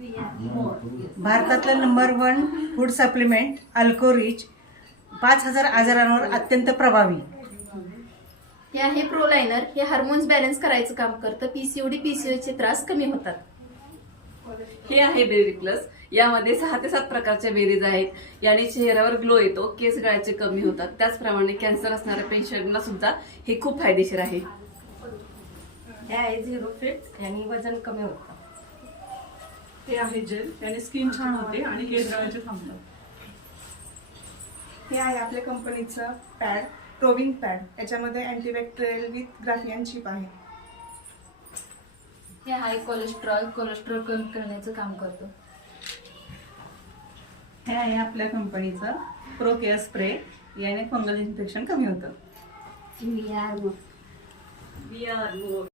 भारतातलं number 1 food supplement अल्कोरिच 5000 आजारांवर अत्यंत प्रभावी. हे आहे प्रोलायनर. हे हार्मोन्स बॅलन्स करायचं काम करतं. पीसीओडी पीसीओचे त्रास कमी होतात. हे आहे बेरी प्लस. यामध्ये 6 ते 7 प्रकारच्या बेरीज आहेत. याने चेहऱ्यावर ग्लो येतो, केस गळायचे कमी होतात. त्याचप्रमाणे कॅन्सर असणाऱ्या पेशंटना सुद्धा हे खूप फायदेशीर आहे. हे आहे झिरो फिट यांनी वजन कमी होतं. हे आहे जेल, त्याने स्किन छान होते आणि केस गळायचे थांबतात. हे आहे आपल्या कंपनीचं पॅड, प्रोविंग पॅड. याच्यामध्ये अँटीबॅक्टेरियल विथ ग्राफियन चिप आहे. हे आहे कोलेस्ट्रॉल कमी करण्याचं काम करतं. हे आहे आपल्या कंपनीचं प्रोकेअर स्प्रे. याने फंगल इन्फेक्शन कमी होतं. We are We are more.